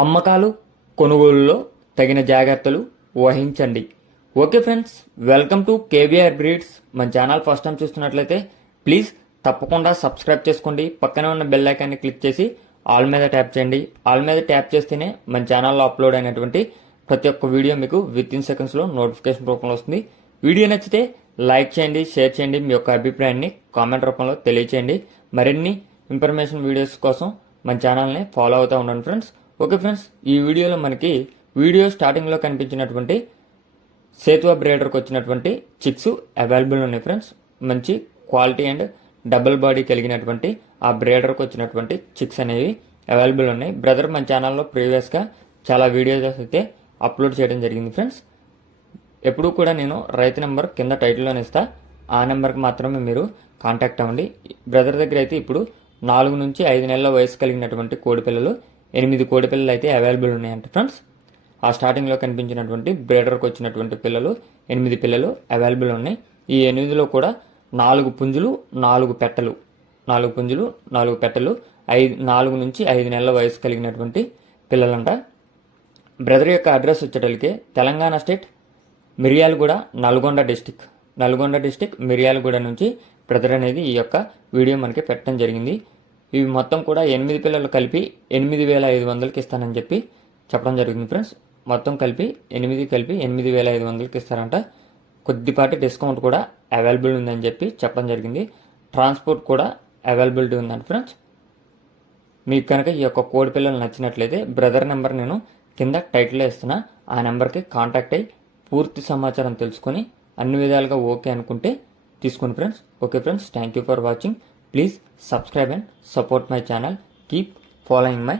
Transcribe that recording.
అమ్మకాలు కొనుగోలులో తగిన జాగ్రత్తలు వహించండి. Okay friends, welcome to KVR breeds. మన ఛానల్ ఫస్ట్ టైం చూస్తున్నట్లయితే ప్లీజ్ తప్పకుండా సబ్స్క్రైబ్ చేసుకోండి. పక్కనే ఉన్న బెల్ ఐకాన్ని క్లిక్ చేసి ఆల్ మీద ట్యాప్ చేయండి. ఆల్ మీద ట్యాప్ చేస్తేనే మన ఛానల్లో అప్లోడ్ అయినటువంటి ప్రతి ఒక్క వీడియో మీకు విత్ ఇన్ సెకండ్స్లో నోటిఫికేషన్ రూపంలో వస్తుంది. వీడియో నచ్చితే లైక్ చేయండి, షేర్ చేయండి, మీ యొక్క అభిప్రాయాన్ని కామెంట్ రూపంలో తెలియచేయండి. మరిన్ని ఇన్ఫర్మేషన్ వీడియోస్ కోసం మన ఛానల్ని ఫాలో అవుతూ ఉండండి ఫ్రెండ్స్. ఓకే ఫ్రెండ్స్, ఈ వీడియోలో మనకి వీడియో స్టార్టింగ్లో కనిపించినటువంటి సేతువా బ్రీడర్కి వచ్చినటువంటి చిక్స్ అవైలబుల్ ఉన్నాయి ఫ్రెండ్స్. మంచి క్వాలిటీ అండ్ డబుల్ బాడీ కలిగినటువంటి ఆ బ్రీడర్కి వచ్చినటువంటి చిక్స్ అనేవి అవైలబుల్ ఉన్నాయి. బ్రదర్ మన ఛానల్లో ప్రీవియస్గా చాలా వీడియోస్ అయితే అప్లోడ్ చేయడం జరిగింది ఫ్రెండ్స్. ఎప్పుడూ కూడా నేను రైతు నెంబర్ కింద టైటిల్లోనే ఇస్తా, ఆ నెంబర్కి మాత్రమే మీరు కాంటాక్ట్ అవ్వండి. బ్రదర్ దగ్గర అయితే ఇప్పుడు 4 నుంచి 5 నెలల వయసు కలిగినటువంటి కోడిపిల్లలు 8 కోడిపిల్లలు అయితే అవైలబుల్ ఉన్నాయంట ఫ్రెండ్స్. ఆ స్టార్టింగ్లో కనిపించినటువంటి బ్రీడర్కి వచ్చినటువంటి పిల్లలు 8 పిల్లలు అవైలబుల్ ఉన్నాయి. ఈ 8లో కూడా 4 పుంజులు 4 పెట్టలు, 4 పుంజులు 4 పెట్టలు 4 నుంచి 5 నెలల వయసు కలిగినటువంటి పిల్లలంట. బ్రదర్ యొక్క అడ్రస్ వచ్చేటప్పటికి తెలంగాణ స్టేట్ మిర్యాలగూడ, నల్గొండ డిస్టిక్ మిర్యాలగూడ నుంచి బ్రదర్ అనేది ఈ యొక్క వీడియో మనకి పెట్టడం జరిగింది. ఇవి మొత్తం కూడా 8 పిల్లలు కలిపి 8,500కి ఇస్తానని చెప్పడం జరిగింది ఫ్రెండ్స్. మొత్తం కలిపి 8,500కి ఇస్తారంట. కొద్దిపాటి డిస్కౌంట్ కూడా అవైలబుల్ ఉందని చెప్పడం జరిగింది. ట్రాన్స్పోర్ట్ కూడా అవైలబిలిటీ ఉందండి ఫ్రెండ్స్. మీకు కనుక ఈ యొక్క కోడి పిల్లలు నచ్చినట్లయితే బ్రదర్ నెంబర్ నేను కింద టైటిల్లో ఇస్తున్నా, ఆ నెంబర్కి కాంటాక్ట్ అయ్యి పూర్తి సమాచారం తెలుసుకొని అన్ని విధాలుగా ఓకే అనుకుంటే తీసుకోండి friends. Okay friends, thank you for watching. Please subscribe and support my channel. Keep following my